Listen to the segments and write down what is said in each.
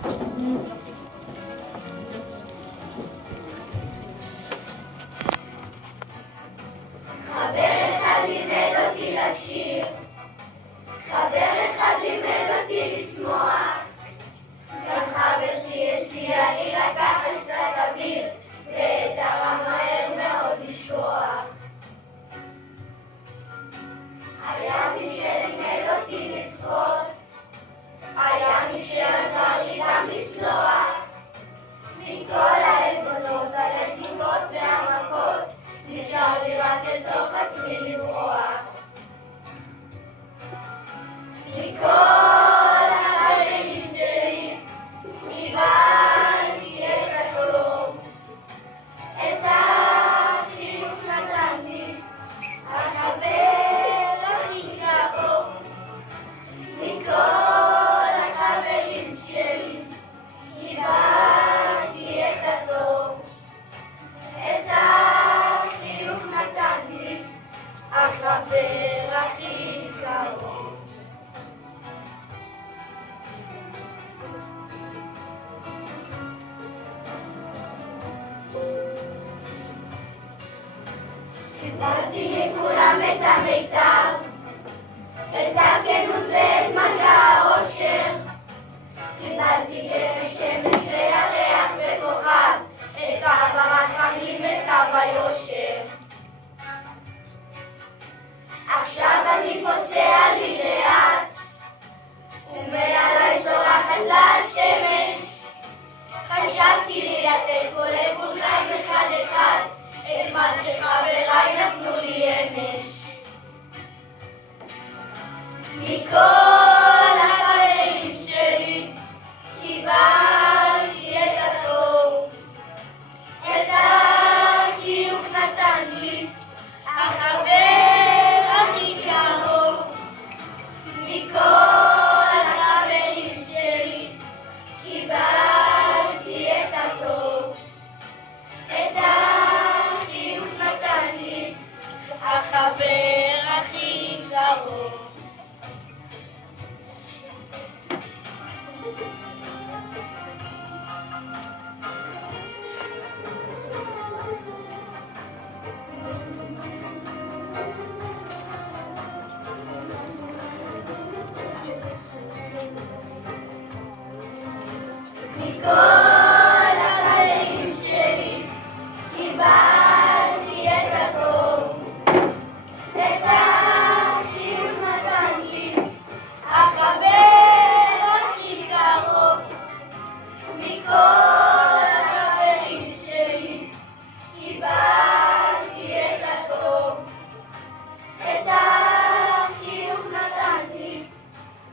חבר אחד לימד אותי לשיר, חבר אחד לימד אותי לשמוח, גם חברתי הציעה לי לקחת קצת אוויר ואת הרע מהר מאוד לשכוח. היה מי שלימד אותי לבכות, היה מי שעזר לי גם לסלוח, מכל העלבונות, הלטיפות והמכות נשאר לי רק אל תוך עצמי לברוח. מכל החברים שלי קיבלתי את הטוב, את החיוך נתן לי החבר הכי קרוב. מכל החברים שלי קיבלתי את הטוב, את החיוך נתן לי החבר הכי קרוב. קיבלתי מכולם את המיטב, את הכנות ואת מגע האושר, קיבלתי דרך שמש וירח וכוכב, את קו הרחמים, את קו היושר. עכשיו אני פוסע לי לאט, ומעליי זורחת לה השמש. חשבתי לי לתת פה לכולכם אחד אחד את מה שחבריי נתנו לי אמש. מכל החברים שלי קיבלתי את הטוב, את החיוך נתן לי החבר הכי קרוב. מכל החברים שלי קיבלתי את הטוב, את החיוך נתן לי החבר הכי קרוב. מכל החברים שלי קיבלתי את הטוב, את החיוך נתן לי החבר הכי קרוב. מכל החברים שלי קיבלתי את הטוב, את החיוך נתן לי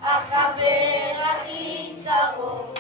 החבר הכי קרוב.